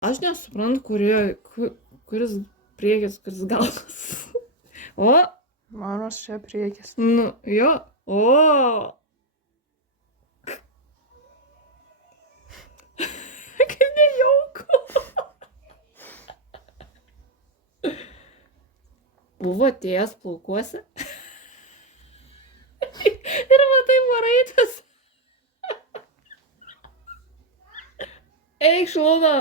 Aš nesuprantu, kuris priekis, kuris galas. O, Manos čia priekis. nu, jo, o. Kaip nejauku. Buvo atėjęs plaukuose. Ir matai varaitas. Eik, šluna.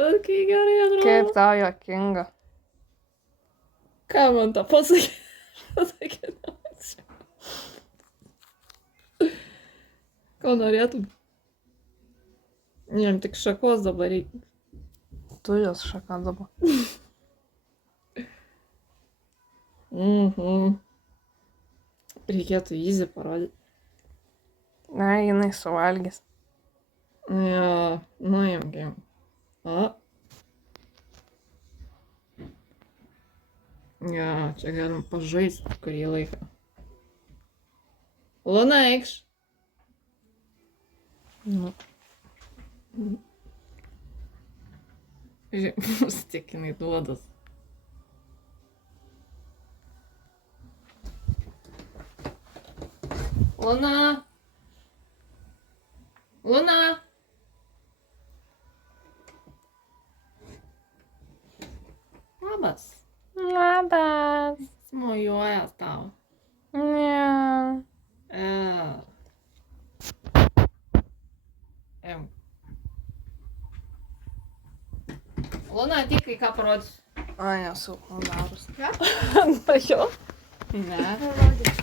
Kai gerai atrodo. Kaip tau juokinga. Ką man tą pasakė? Pasakysiu. Ko norėtum? Jam tik šakos dabar reikia. Tu jos šaka dabar. Reikėtų easy parodyti. Ne, jinai suvalgys. Jo, nuimkim. O. Jo, čia galim pažaisti kurį laiką. Luna, eikš. Nu. Stikinai duodas. Luna. Luna. Labas. Labas. Smojuojas tau. Ne. Luna, ateik, kai ką parodysiu. Ai, esu darus. Ką? Na jo. Ne.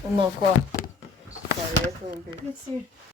Nuo ko? Stovėti ilgai.